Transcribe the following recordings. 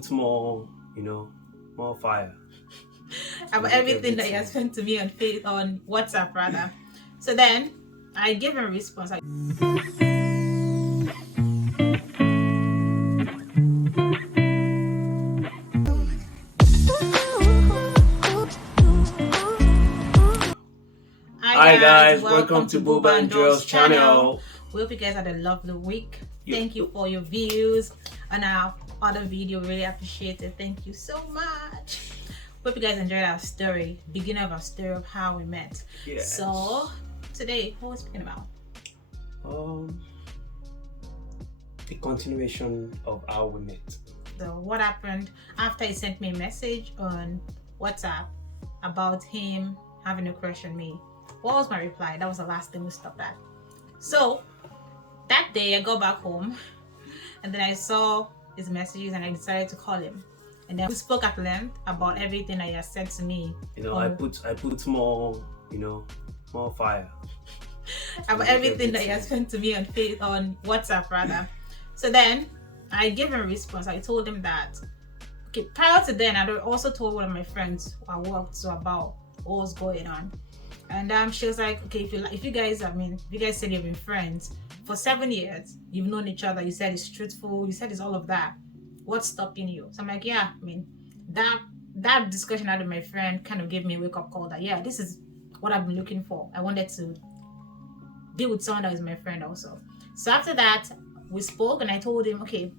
It's more, more fire to About make everything that he everything. has sent to me on WhatsApp rather. So then I gave him a response. Hi Hi guys, guys, welcome welcome to to Boba Boba and and Joel's Joel's channel. channel. We hope you guys had a lovely week. You, Thank you for your views on our other video. Really appreciate it. Thank you so much. Hope you guys enjoyed our story, beginning of our story of how we met. yes. So today, what we're speaking about? Um, the continuation of how we met. So what happened after he sent me a message on WhatsApp about him having a crush on me? What was my reply? That was the last thing we stopped at. So that day I got back home and then I saw his messages and I decided to call him. And then we spoke at length about everything that he has said to me. I put more, more fire to About make everything that he has everything. sent to me on WhatsApp rather. So then I gave him a response. I told him that okay, prior to then, I also told one of my friends who I worked to about what was going on, and she was like, "Okay, if you guys, if you guys said you've been friends for 7 years, you've known each other, you said it's truthful, you said it's all of that, what's stopping you?" So I'm like, "Yeah, that that discussion I had with my friend kind of gave me a wake up call that yeah, this is what I've been looking for. I wanted to be with someone that is my friend also." So after that, we spoke, and I told him, "Okay,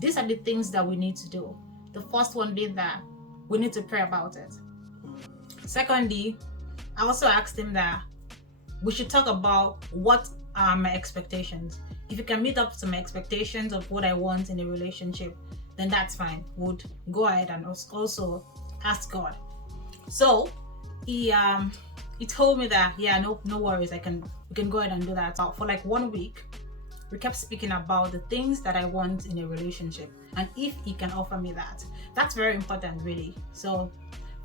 these are the things that we need to do. The first one being that we need to pray about it. Secondly, I also asked him that we should talk about what are my expectations. If you can meet up to my expectations of what I want in a relationship, then that's fine. Would go ahead and also ask God." So he told me that yeah, no worries, we can go ahead and do that. So for like 1 week, we kept speaking about the things that I want in a relationship and if he can offer me that. That's very important, really. So,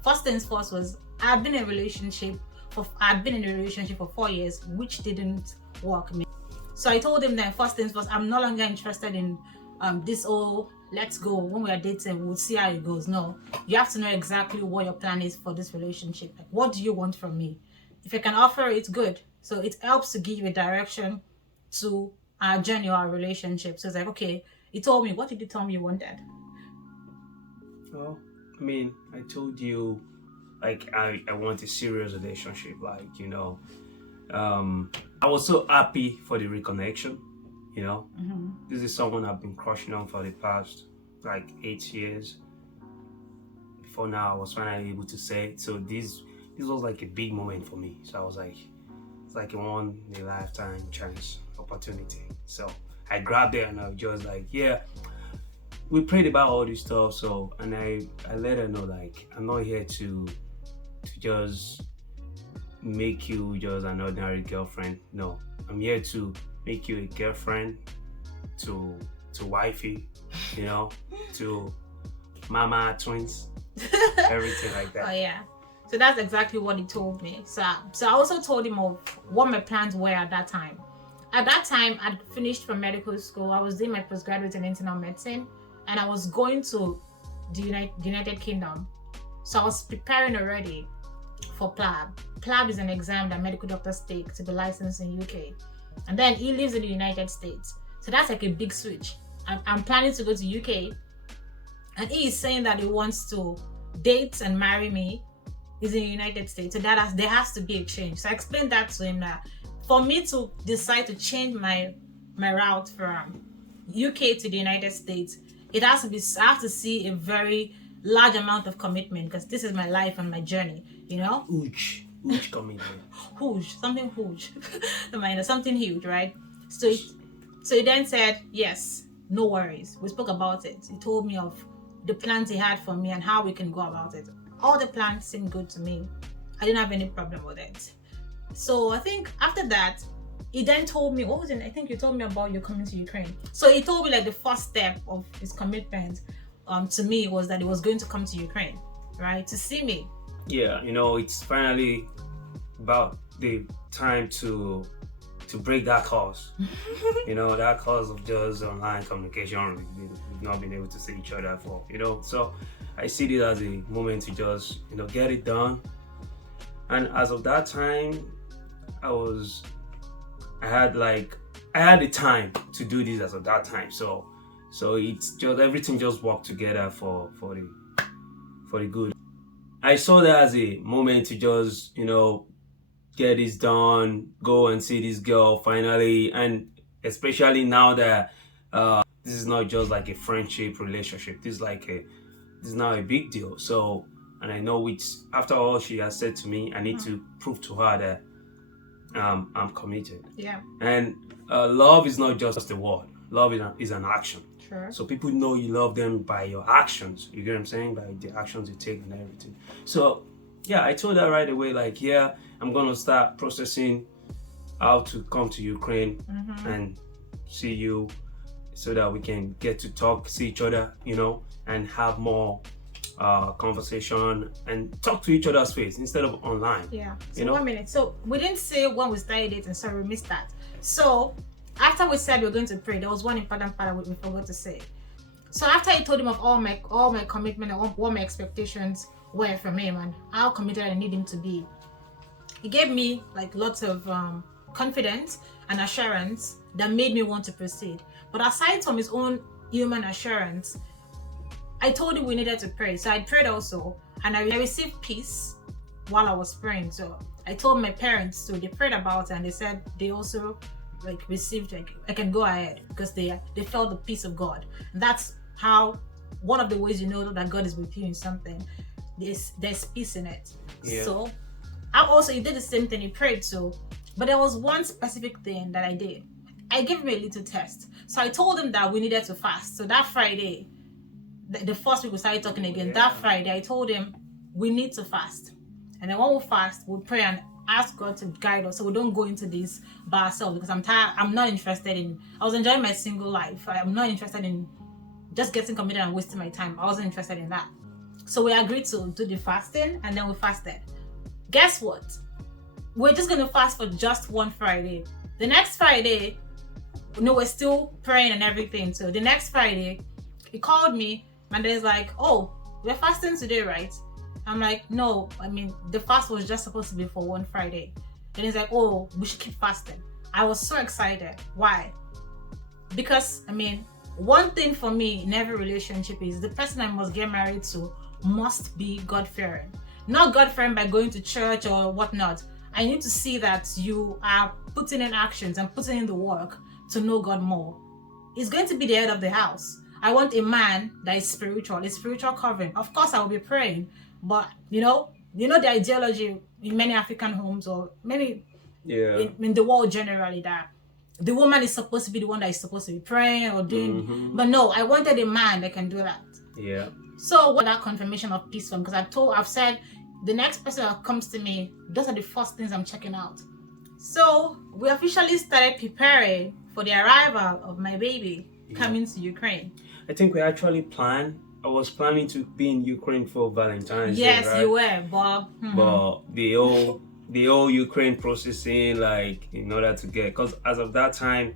first things first was I'd been in a relationship for 4 years, which didn't work. So I told him that first things first, I'm no longer interested in this oh let's go when we are dating, we'll see how it goes. No, you have to know exactly what your plan is for this relationship. Like, what do you want from me? If I can offer it, good. So it helps to give you a direction to our journey or our relationship. So it's like, okay, he told me, what did you tell me you wanted? Well, I told you, like, I want a serious relationship. Like, I was so happy for the reconnection. This is someone I've been crushing on for the past like 8 years. Before now, I was finally able to say it. So this was like a big moment for me. So I was like, it's like a one in a lifetime chance opportunity. So I grabbed it and I was just like, yeah. We prayed about all this stuff. So and I let her know, like, I'm not here to just make you just an ordinary girlfriend. No, I'm here to make you a girlfriend, to wifey, to mama twins, everything like Oh that. yeah. So that's exactly what he told me. So I also told him of what my plans were at that time. At that time, I'd finished from medical school. I was doing my postgraduate in internal medicine, and I was going to the United Kingdom. So I was preparing already for PLAB. PLAB is an exam that medical doctors take to be licensed in UK. And then he lives in the United States. So that's like a big switch. I'm planning to go to UK, and he is saying that he wants to date and marry me. He's in the United States. So there has to be a change. So I explained that to him that for me to decide to change my route from UK to the United States, I have to see a very large amount of commitment because this is my life and my journey, you know? Huge commitment. Huge, something huge. Something huge, right? So he then said, yes, no worries. We spoke about it. He told me of the plans he had for me and how we can go about it. All the plans seemed good to me. I didn't have any problem with it. So I think after that, he then told me, what was it? I think you told me about you coming to Ukraine. So he told me like the first step of his commitment to me was that he was going to come to Ukraine, right? To see me. Yeah, it's finally about the time to break that curse. That cause of just online communication not been able to see each other for, so I see it as a moment to just, get it done. And as of that time, I had the time to do this as of that time. So it's just everything just worked together for the good. I saw that as a moment to just, get this done, go and see this girl finally, and especially now that this is not just like a friendship relationship. This is now a big deal. So, and I know after all she has said to me, I need to prove to her that I'm committed. Yeah. And love is not just a word. Love is an action. Sure. So people know you love them by your actions. You get what I'm saying? By the actions you take and everything. So yeah, I told her right away, like, yeah, I'm gonna start processing how to come to Ukraine and see you, so that we can get to see each other, and have more conversation and talk to each other's face instead of online. Yeah. So 1 minute. So we didn't say when we started dating, sorry, we missed that. So after we said we were going to pray, there was one important part we forgot to say. So after I told him of all my commitment and what my expectations were from him and how committed I need him to be, he gave me like lots of confidence and assurance that made me want to proceed. But aside from his own human assurance, I told him we needed to pray. So I prayed also, and I received peace while I was praying. So I told my parents, so they prayed about it, and they said they also received, I can go ahead, because they felt the peace of God. And that's how, one of the ways you know that God is with you in something, there's peace in it. Yeah. So he did the same thing, he prayed. So, but there was one specific thing that I did. I gave him a little test. So I told him that we needed to fast. So that Friday, the first week we started talking again, that Friday I told him we need to fast. And then when we fast, we'll pray and ask God to guide us so we don't go into this by ourselves, because I'm tired. I was enjoying my single life. I'm not interested in just getting committed and wasting my time. I wasn't interested in that. So we agreed to do the fasting, and then we fasted. Guess what? We're just going to fast for just one Friday. The next Friday, we're still praying and everything. So the next Friday, he called me and he's like, oh, we're fasting today, right? I'm like, no, the fast was just supposed to be for one Friday. And he's like, oh, we should keep fasting. I was so excited. Why? Because, one thing for me in every relationship is the person I must get married to must be God-fearing. Not God-fearing by going to church or whatnot. I need to see that you are putting in actions and putting in the work to know God more. He's going to be the head of the house. I want a man that is spiritual, a spiritual covering. Of course, I will be praying, but the ideology in many African homes, or maybe in the world generally, that the woman is supposed to be the one that is supposed to be praying or doing. But no, I wanted a man that can do that. Yeah. So what that confirmation of peace from, because I've said the next person that comes to me, those are the first things I'm checking out. So we officially started preparing for the arrival of my baby coming to Ukraine. I think we actually planned. I was planning to be in Ukraine for Valentine's Day. Yes, right? you were, Bob. But the whole Ukraine processing, in order to get, because as of that time,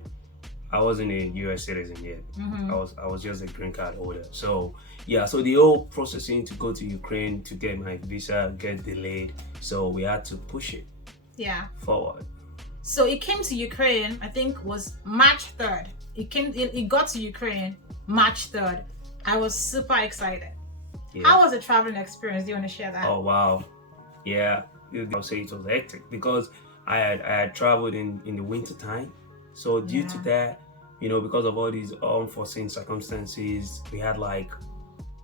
I wasn't a US citizen yet. I was just a green card holder. So yeah, so the whole processing to go to Ukraine to get my visa get delayed. So we had to push it forward. So it came to Ukraine, I think was March 3rd. It got to Ukraine March 3rd. I was super excited. Yeah. How was the traveling experience? Do you want to share that? Oh wow. Yeah. I'll say it was hectic because I had traveled in the winter time. So due to that, because of all these unforeseen circumstances, we had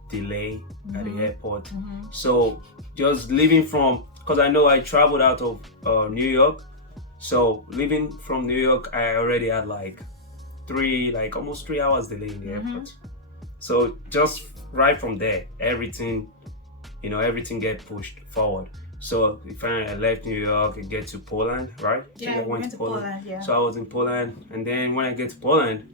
delay at the airport. So just leaving because I know I traveled out of New York. So leaving from New York, I already had almost 3 hours delay in the airport. So just right from there, everything get pushed forward. So finally I left New York and get to Poland, right? Yeah, I went to Poland. Yeah. So I was in Poland, and then when I get to Poland,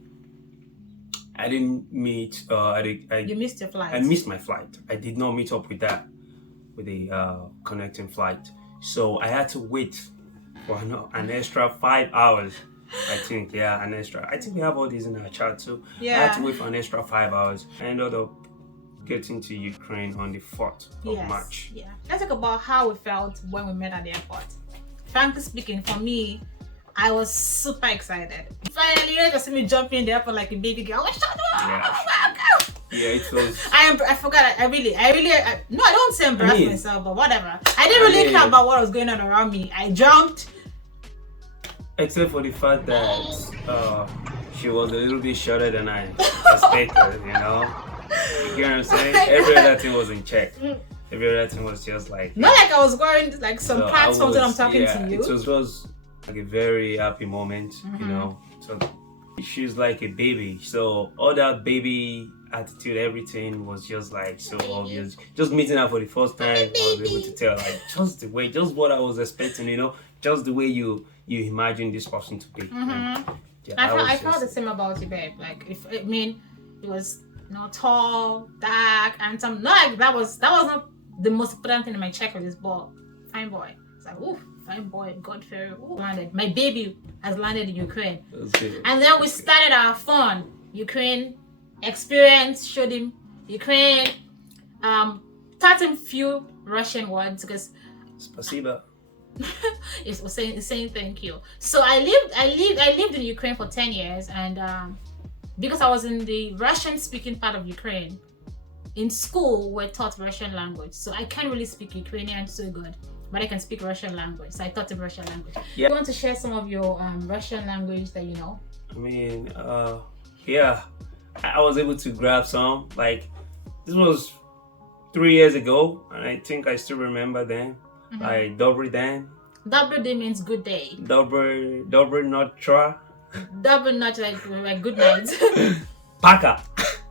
I didn't meet. You missed your flight. I missed my flight. I did not meet up with the connecting flight. So I had to wait for an extra 5 hours I think, yeah, an extra. I think we have all these in our chat too. I had Yeah. to wait for an extra 5 hours. I ended up getting to Ukraine on the 4th of Yes. March. Yeah. Let's talk about how we felt when we met at the airport. Frankly speaking, for me, I was super excited. Finally, you just see me jumping in the airport like a baby girl. Oh, shut up! Yeah. Oh my God. Yeah, it was. I forgot. No, I don't say embarrass I mean- myself, but whatever. I didn't really care about what was going on around me. I jumped. Except for the fact that she was a little bit shorter than I expected, you know? You get what I'm saying? Every other thing was in check. Every other thing was just like... Not like I was wearing like some So pants I from when I'm was- talking yeah, to you. It was like a very happy moment, you know? So she's like a baby. So all that baby attitude, everything was just like so obvious. Just meeting her for the first time, I was able to tell like just what I was expecting, you know? Just the way you imagine this person to be. And, yeah, I that felt was the same about you, babe. Like it was tall, dark, and some not like that was not the most important thing in my checklist, but fine boy. It's like oof, fine boy, God fearing. Landed. My baby has landed in Ukraine. That's good. And then we started our fun Ukraine experience, showed him Ukraine, taught him few Russian words because Spasiba. it was saying thank you. So I lived in Ukraine for 10 years, and because I was in the Russian speaking part of Ukraine, in school we're taught Russian language. So I can't really speak Ukrainian so good, but I can speak Russian language. So I taught him Russian language. Yeah. You want to share some of your Russian language that you know? I mean, yeah, I was able to grab some. Like, this was 3 years ago, and I think I still remember then. Like, Dobry Dan, Double day means good day. Dobry Notra, Double not like good night. Paka.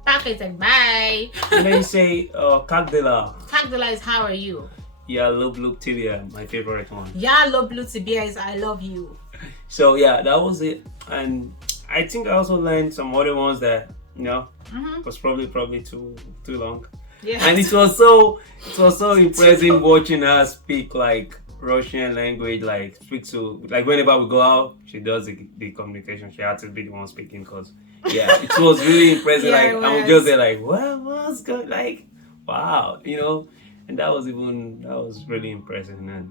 Pack is like bye. And then you say, Kagdela. Kagdala is how are you? Yeah, Loop Tibia, my favorite one. Yeah, love blue Tibia is I love you. So, yeah, that was it. And I think I also learned some other ones that, you know, was probably too long. Yeah. And it was so impressive watching her speak like Russian language, like speak to like whenever we go out, she does the communication. She had to be the one speaking because it was really impressive. Yeah, like it I was was. just there like what's good, like wow, you know, and that was really impressive. And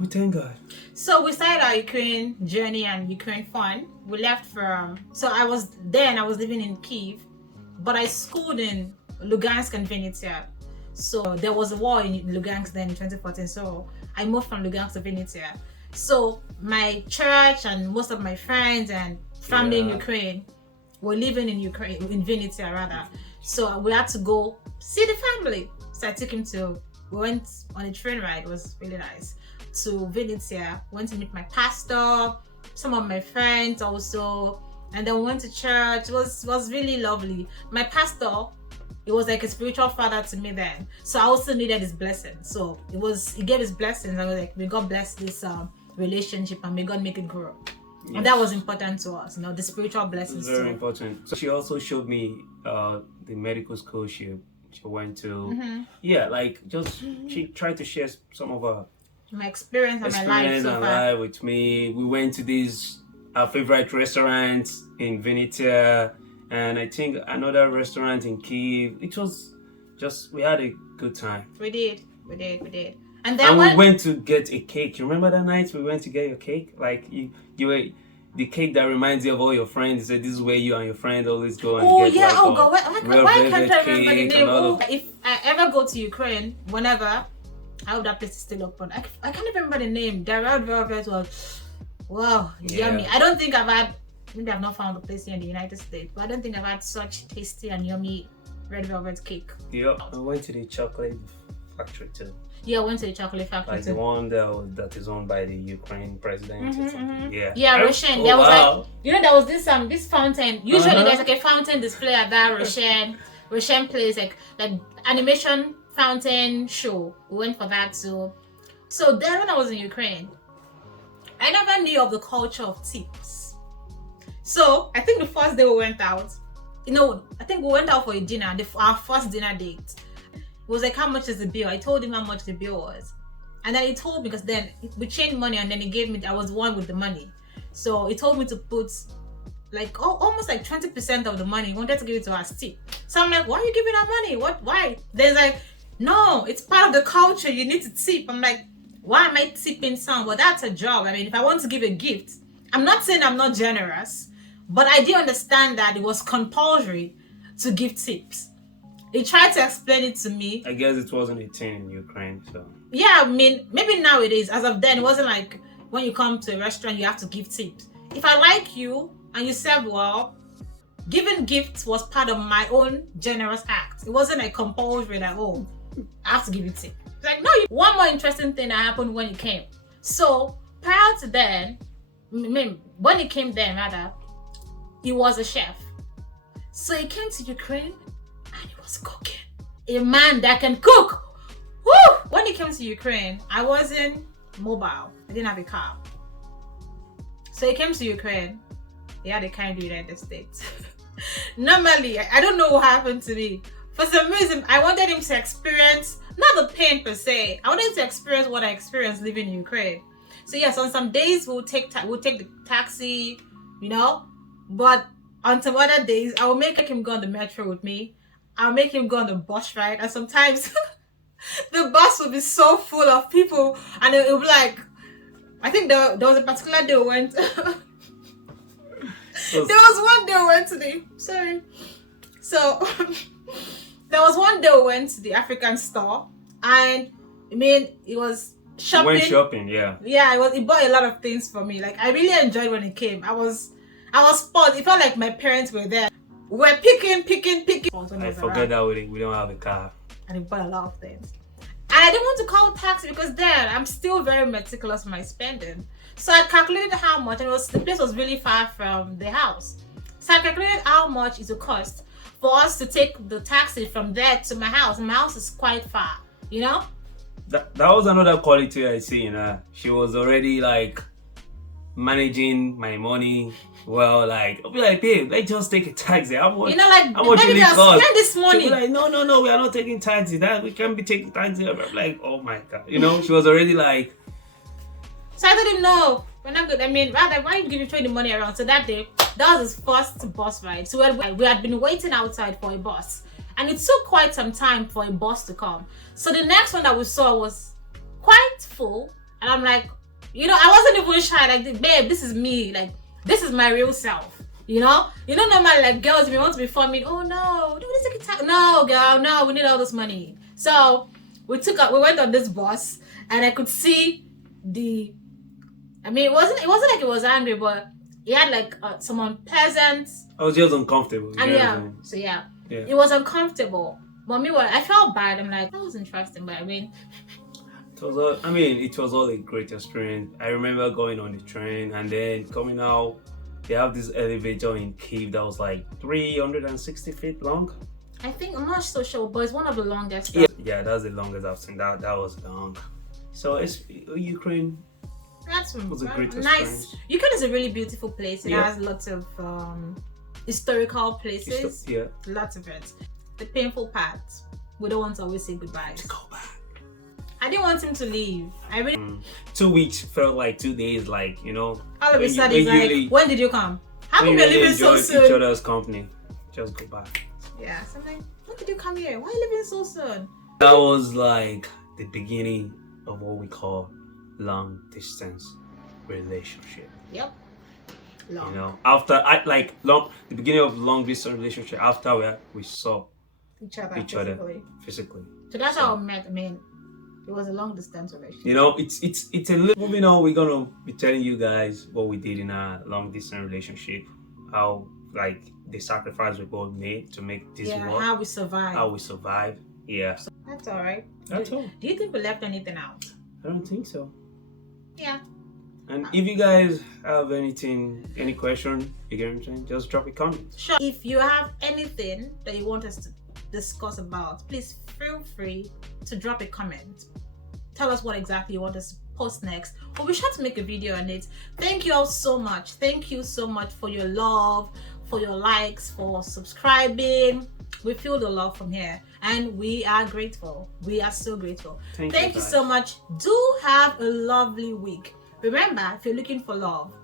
we thank God. So we started our Ukraine journey and Ukraine fun. We left so I was living in Kyiv, but I schooled in Lugansk and Vinnytsia. So there was a war in Lugansk then in 2014. So I moved from Lugansk to Vinnytsia. So my church and most of my friends and family in Yeah. Ukraine were living in Vinnytsia rather. So we had to go see the family. So I took him we went on a train ride. It was really nice. To Vinnytsia, went to meet my pastor, some of my friends also, and then we went to church. It was really lovely. My pastor, it was like a spiritual father to me then. So I also needed his blessing. So he gave his blessings. I was like, may God bless this relationship and may God make it grow. Yes. And that was important to us, the spiritual blessings Very too. important. So she also showed me the medical school she went to. Yeah, like she tried to share some of her My experience and my life so far. life with me. We went to our favorite restaurant in Vinnytsia, and I think another restaurant in Kyiv. It was we had a good time. We did. And then And we went to get a cake. You remember that night we went to get your cake? Like you were the cake that reminds you of all your friends. You said this is where you and your friends always go and get like God, why can't I remember the cake name? and all of- If I ever go to Ukraine, whenever, I hope that place is still open. I can't even remember the name. The red velvet was, wow, yummy. I don't think maybe I've not found the place here in the United States, but I don't think I've had such tasty and yummy red velvet cake. Yeah, I went to the chocolate factory too. Yeah, I went to the chocolate factory Like the too. one that is owned by the Ukraine president or something. Yeah. Yeah, Roshan. There was wow. like, there was this fountain. Usually there's like a fountain display at that Roshan place, like animation fountain show. We went for that too. So then when I was in Ukraine, I never knew of the culture of tips. So I think the first day we went out, I think we went out for a dinner, our first dinner date. It was like, how much is the bill? I told him how much the bill was. And then he told me, because then we changed money and then he gave me, I was the one with the money. So he told me to put like almost like 20% of the money. He wanted to give it to us tip. So I'm like, why are you giving her money? Why? There's like, no, it's part of the culture. You need to tip. I'm like, why am I tipping someone? Well, that's a job. I mean, if I want to give a gift, I'm not saying I'm not generous, but I do understand that it was compulsory to give tips. He tried to explain it to me. I guess it wasn't a thing in Ukraine, so. Yeah, I mean, maybe now it is. As of then, it wasn't like when you come to a restaurant, you have to give tips. If I like you and you serve well, giving gifts was part of my own generous act. It wasn't a compulsory that, oh, I have to give you tip. It's like, no. One more interesting thing that happened when he came. So prior to then, when he came there, rather, he was a chef. So he came to Ukraine and he was cooking. A man that can cook. Woo! When he came to Ukraine, I wasn't mobile. I didn't have a car. So he came to Ukraine. He had a car in the United States. Normally, I don't know what happened to me. For some reason, I wanted him to experience, not the pain per se, I wanted him to experience what I experienced living in Ukraine. So yes, on some days we'll take the taxi, you know, but on some other days, I will make him go on the metro with me. I'll make him go on the bus ride, and sometimes the bus will be so full of people, and it will be like, I think there was a particular day we went. There was one day we went to the there was one day we went to the African store, and I mean, it was shopping. Went shopping, yeah. Yeah, he bought a lot of things for me. Like, I really enjoyed when he came. I was spoiled. It felt like my parents were there. We were picking. I forget that we don't have a car. And he bought a lot of things. And I didn't want to call taxi because then I'm still very meticulous with my spending. So I calculated how much, and the place was really far from the house. So I calculated how much it would cost for us to take the taxi from there to my house. And my house is quite far, you know? That was another quality I see in her. She was already like managing my money. Well, like, I'll be like, babe, let's just take a taxi. How much? You know, like, how much maybe will it cost? spend this money. She'll be like, no, we are not taking taxi. We can't be taking taxi. I'm like, oh my god, you know, she was already like. So I told him, no, we're not good. I mean, rather, why are you giving the money around? So that day, that was his first bus ride. So we had been waiting outside for a bus, and it took quite some time for a bus to come. So the next one that we saw was quite full, and I'm like, you know, I wasn't even shy. Like, babe, this is me. Like, this is my real self. You know, normally like girls, if you want to be funny, oh no, no, girl, no, we need all this money. So we went on this bus, and I could see I mean, it wasn't like it was angry, but he had like someone pleasant. I was just uncomfortable. And yeah, it was uncomfortable. But meanwhile, I felt bad. I'm like, that was interesting, but I mean, it was all a great experience. I remember going on the train and then coming out. They have this elevator in Kyiv that was like 360 feet long. I think, I'm not so sure, but it's one of the longest. Yeah, that's the longest I've seen. That was long. So it's Ukraine. Was a great nice. experience. Ukraine is a really beautiful place. It has lots of historical places. Lots of it. The painful part, we don't want to always say goodbye. To go back. I didn't want him to leave. I really 2 weeks felt like 2 days, like, you know. All of a sudden, he's like, when did you come? How come you're leaving so soon? Each other's company. Just go back. Yeah, so I'm like, when did you come here? Why are you leaving so soon? That was like the beginning of what we call long distance relationship. Yep. Long. You know, after the beginning of long distance relationship, after we saw each other physically. So that's how we met. I mean, it was a long distance relationship. You know, it's a little. Moving on, we're gonna be telling you guys what we did in a long distance relationship, how like the sacrifice we both made to make this work. How we survived. Yeah. So that's all right. That's all. Do you think we left anything out? I don't think so. Yeah. And if you guys have any question, you get what I'm saying, just drop a comment. Sure. If you have anything that you want us to discuss about, please feel free to drop a comment. Tell us what exactly you want us to post next. We'll be sure to make a video on it. Thank you all so much. Thank you so much for your love, for your likes, for subscribing. We feel the love from here, and we are grateful. We are so grateful. Thank you so much. Do have a lovely week. Remember, if you're looking for love,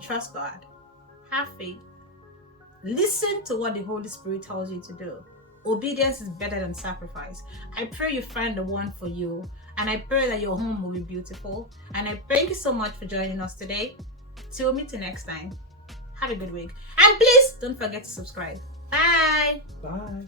Trust God. Have faith. Listen to what the Holy Spirit tells you to do. Obedience is better than sacrifice. I pray you find the one for you. And I pray that your home will be beautiful. And I thank you so much for joining us today. Till we meet you next time. Have a good week. And please don't forget to subscribe. Bye. Bye.